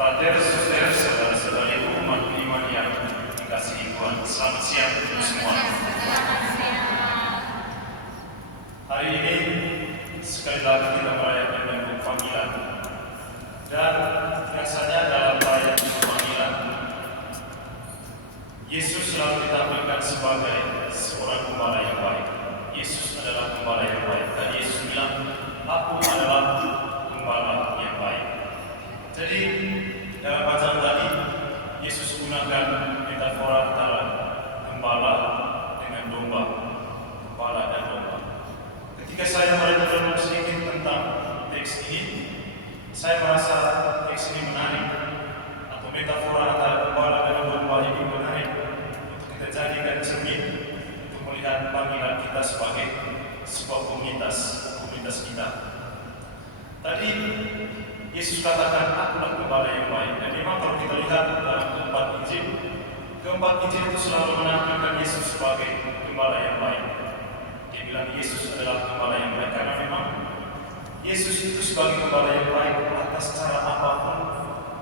Frater, saudara, saudara-saudari umat iman yang dikasihi Tuhan, selamat siang untuk semua. Hari ini sekali lagi kita merayakan Minggu Panggilan, dan biasanya dalam perayaan Minggu Panggilan, Yesus selalu ditampilkan sebagai seorang gembala yang baik. Yesus adalah gembala yang baik, dan Yesus bilang, "Aku adalah gembala yang baik." Jadi dalam bacaan tadi, Yesus gunakan metafora antara gembala dengan domba, gembala dan domba. Ketika saya merenung sedikit tentang teks ini, saya merasa teks ini menarik, atau metafora antara gembala dan domba ini menarik untuk kita jadikan cermin untuk melihat panggilan kita sebagai sebuah komunitas kita. Tadi Yesus katakan, "Akulah gembala yang baik." Dan memang kalau kita lihat dalam keempat Injil itu selalu menampilkan Yesus sebagai gembala yang baik. Dia bilang Yesus adalah gembala yang baik karena memang Yesus itu sebagai gembala yang baik atas cara apapun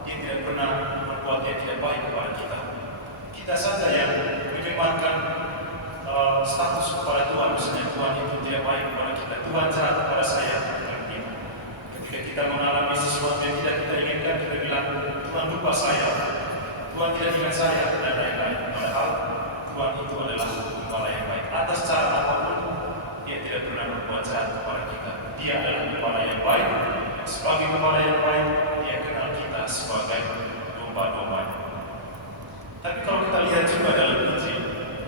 dia tidak pernah membuat yang tidak baik kepada kita. Kita saja yang menyematkan status kepada Tuhan, misalnya Tuhan itu tidak baik kepada kita, Tuhan jahat kepada saya. Ketika kita mengalami sesuatu yang tidak kita inginkan, kita bilang, "Tuhan lupa saya, Tuhan tidak ingat saya," dan lain-lain. Padahal Tuhan itu adalah gembala yang baik. Atas cara apapun, dia tidak pernah berbuat jahat kepada kita. Dia adalah gembala yang baik. Sebagai gembala yang baik, dia kenal kita sebagai domba-dombanya. Tapi kalau kita lihat juga dalam Injil,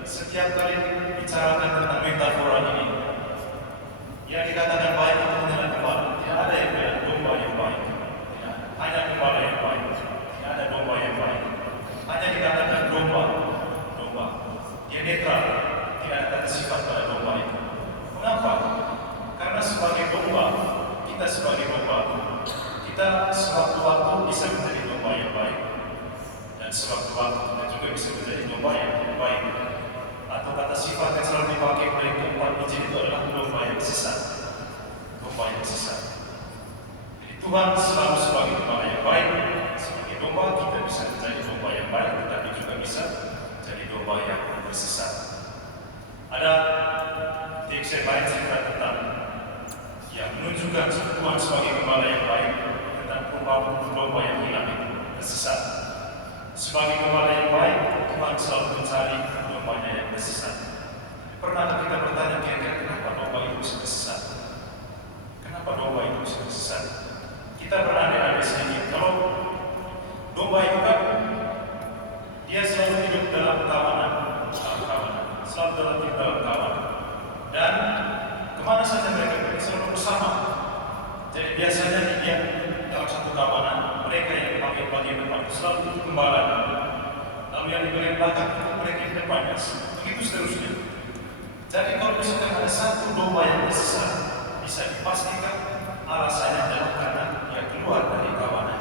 setiap kali bicarakan tentang metafora ini, yang dikatakan baik itu adalah gembala. Tidak ada yang bilang domba yang baik. Tidak. Hanya gembala yang baik. Tidak ada domba yang baik. Hanya dikatakan domba. Dia netral. Tidak ada sifat pada domba itu. Mengapa? Karena sebagai domba, kita sewaktu-waktu bisa menjadi domba yang baik, dan sewaktu-waktu kita juga bisa menjadi domba yang tidak baik. Atau kata sifat yang selalu dipakai oleh keempat Injil itu adalah domba yang sesat. Jadi Tuhan selalu sebagai gembala yang baik. Sebagai domba kita bisa menjadi domba yang baik, tetapi juga bisa menjadi domba yang bersesat. Ada teks yang lain cerita tentang yang menunjukkan Tuhan sebagai gembala yang baik, tentang perumpamaan domba yang hilang itu bersesat. Sebagai gembala yang baik, Tuhan selalu mencari dombanya yang bersesat. Pernahkah kita bertanya kira-kira kenapa domba itu bisa bersesat? Kenapa domba itu bisa bersesat? Kita berandai-andai sedikit. Kalau domba itu kan dia selalu hidup dalam kawanan, selalu dalam kawanan. Dan kemana saja mereka pergi selalu bersama. Jadi biasanya dia dalam satu kawanan, mereka yang dipakai bagian depan selalu itu gembala. Lalu yang di bagian belakang itu mereka di depannya. Begitu seterusnya. Jadi kalau misalkan ada satu domba yang tersesat, bisa dipastikan alasannya adalah karena dia keluar dari kawanan.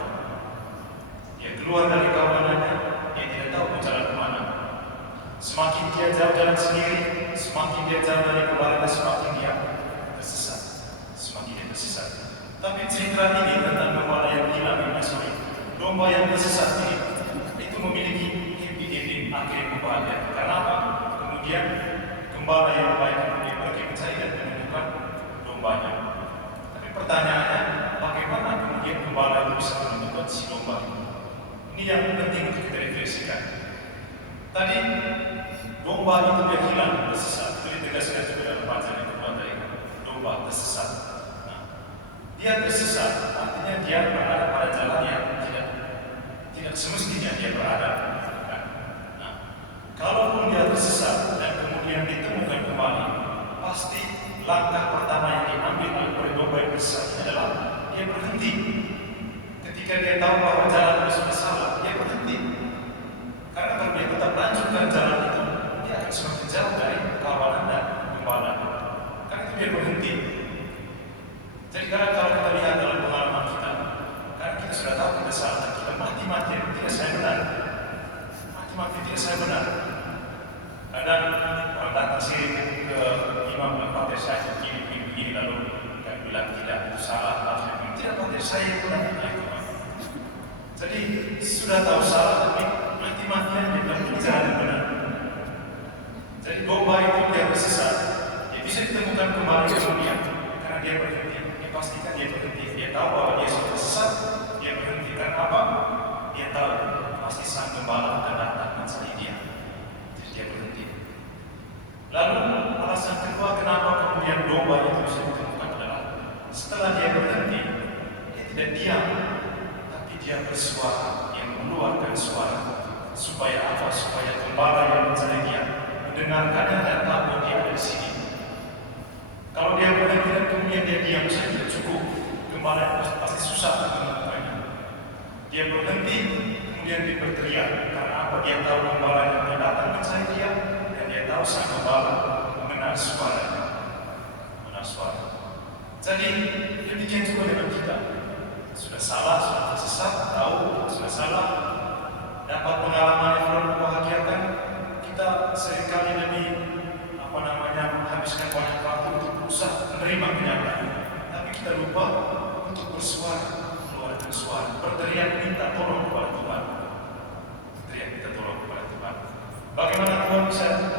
Dia keluar dari kawanannya, dia tidak tahu jalan kemana. Semakin dia jauh jalan sendiri, semakin dia jauh dari keluarga, semakin dia tersesat. Tapi cerita ini tentang gembala yang hilang, domba yang tersesat ini, itu memiliki happy ending, akhir kebahagiaan. Karena apa? Kemudian gembala yang baik kemudian pergi mencari dan menemukan dombanya. Tapi pertanyaannya, bagaimana kemudian gembala itu bisa menemukan si domba? Ini yang penting untuk kita refleksikan. Tadi domba itu dia hilang, tersesat. Itu ditegaskan juga dalam bacaan yang kedua tadi. Domba tersesat. Nah, dia tersesat, artinya dia berada pada jalan yang tidak semestinya dia berada. Nah, kalaupun dia tersesat dan kemudian ditemukan kembali, pasti langkah pertama yang diambil oleh domba yang tersesat adalah dia berhenti. Ketika dia tahu bahwa jalan itu sudah salah, dia berhenti. Karena kalau dia tetap lanjutkan jalan itu, dia akan semakin jauh dari kawanan dan gembala. Karena itu dia berhenti. Jadi kalau kita lihat dalam pengalaman kita, karena kita sudah tahu kita salah, kita mati-mati tidak saya benar. Kadang orang datang sini ke imam dan pater saya begini lalu kan bilang tidak itu salah, harusnya tidak pater saya itu benar. Jadi sudah tahu salah, tapi mati-matian dia bilang ini jalan yang benar. Jadi domba itu dia bersesat, dia bisa ditemukan kembali kemudian karena dia berhenti. Dia pastikan dia berhenti. Dia tahu bahwa dia sudah sesat, dia berhenti. Karena apa? Dia tahu pasti sang gembala akan datang mencari dia. Jadi dia berhenti. Lalu alasan kedua kenapa kemudian domba itu bisa ditemukan adalah setelah dia berhenti, dia tidak diam, tapi dia bersuara, yang mengeluarkan suara. Supaya apa? Supaya gembala yang mencari dia mendengarkannya dan tahu bahwa dia ada di sini. Kalau dia berhenti dan kemudian dia diam saja tidak cukup, gembala pasti susah untuk menemukannya. Dia berhenti, kemudian dia berteriak. Karena apa? Dia tahu gembala yang akan datang mencari dia, dan dia tahu sang gembala mengenal suaranya. Mengenal suara. Jadi demikian juga dengan kita. Sudah salah, sudah tersesat, tahu sudah salah, dapat pengalaman yang terlalu membahagiakan, kita seringkali lebih menghabiskan banyak waktu untuk berusaha menerima kenyataan, tapi kita lupa untuk bersuara, mengeluarkan suara, berteriak minta tolong kepada Tuhan. Berteriak minta tolong kepada Tuhan. Bagaimana Tuhan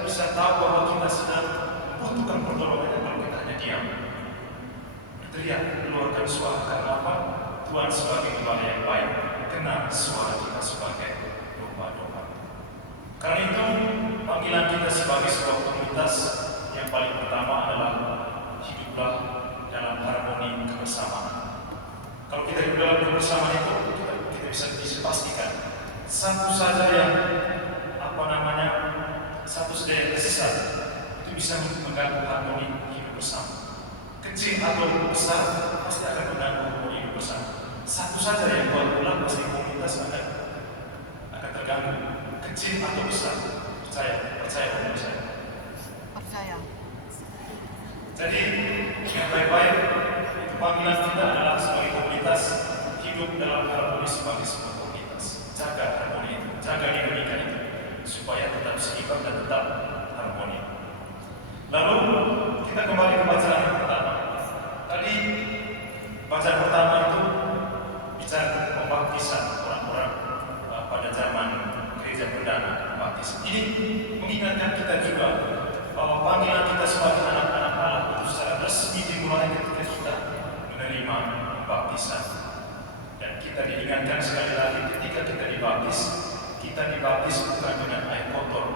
bisa tahu bahwa kita sedang membutuhkan pertolongannya kalau kita hanya diam? Berteriak, mengeluarkan suara. Karena apa? Tuhan sebagai gembala yang baik kenal suara kita sebagai domba-domba. Karena itu panggilan kita sebagai sebuah komunitas yang paling pertama adalah hiduplah dalam harmoni kebersamaan. Kalau kita hidup dalam kebersamaan itu, kita bisa pastikan satu saja yang satu saja yang tersesat itu bisa mengganggu harmoni hidup bersama. Kecil atau besar pasti akan mengganggu harmoni hidup bersama. Satu saja yang buat ulang pasti komunitas akan terganggu. Kecil atau besar, percaya dengan saya. Percaya. Jadi yang baik-baik itu panggilan kita adalah sebagai komunitas hidup dalam harmoni sebagai sebuah komunitas. Jaga harmoni itu, jaga dinamika itu supaya tetap seimbang dan tetap harmoni. Lalu kita kembali ke bacaan yang pertama. Tadi bacaan pertama itu bicara pembaptisan orang-orang pada zaman gereja perdana baptis. Ini mengingatkan kita juga bahwa panggilan kita sebagai anak-anak Allah itu secara resmi dimulai ketika kita menerima pembaptisan. Dan kita diingatkan sekali lagi ketika kita dibaptis bukan dengan air kotor.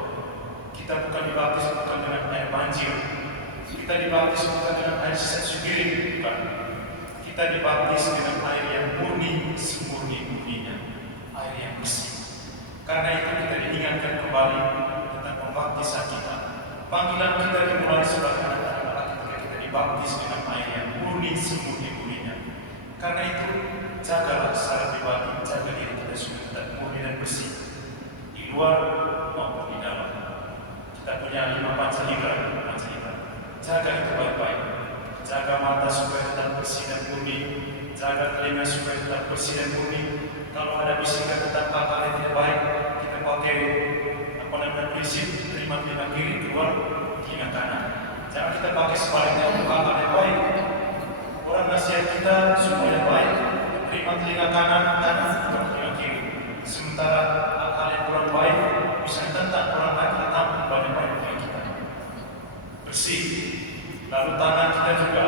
Kita bukan dibaptis bukan dengan air banjir. Kita dibaptis bukan dengan air sisa sendiri, bukan. Kita dibaptis dengan air yang murni, semurni-murninya, air yang bersih. Karena itu kita diingatkan kembali tentang pembaptisan kita. Panggilan kita dimulai sebagai anak-anak Allah ketika kita dibaptis dengan air yang murni, semurni-murninya. Karena itu jagalah secara pribadi, jaga diri kita supaya tetap murni dan bersih di luar maupun di dalam. Kita punya 5 panca indera. Jaga itu baik-baik. Jaga mata supaya tetap bersih dan murni. Jaga telinga supaya tetap bersih dan murni. Kalau ada bisikan tentang hal-hal yang tidak baik, kita pakai prinsip terima telinga kiri, keluar telinga kanan. Jangan kita pakai sebaliknya untuk hal-hal yang baik. Orang nasihat kita supaya baik, terima telinga kanan, keluar telinga kiri. Sementara hal-hal yang kurang baik bisa ditentang orang lain, kita tampil banyak-banyak telinga kita. Bersih. Lalu tangan kita juga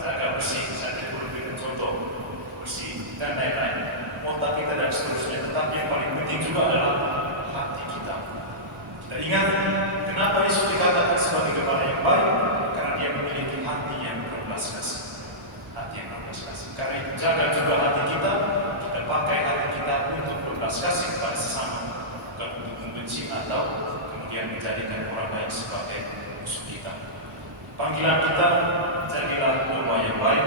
jaga bersih. Saya tidak perlu berikan contoh bersih dan lain-lain. Otak kita dan seterusnya. Tetapi yang paling penting juga adalah hati kita. Kita ingat kenapa Yesus dikatakan sebagai gembala yang baik? Karena dia memiliki hati yang berbelas kasih. Hati yang berbelas kasih. Karena itu jaga juga hati kita. Kita pakai hati kita untuk berbelas kasih kepada sesama, bukan untuk membenci atau kemudian menjadikan orang lain sebagai musuh kita. Panggilan kita, jadilah domba yang baik,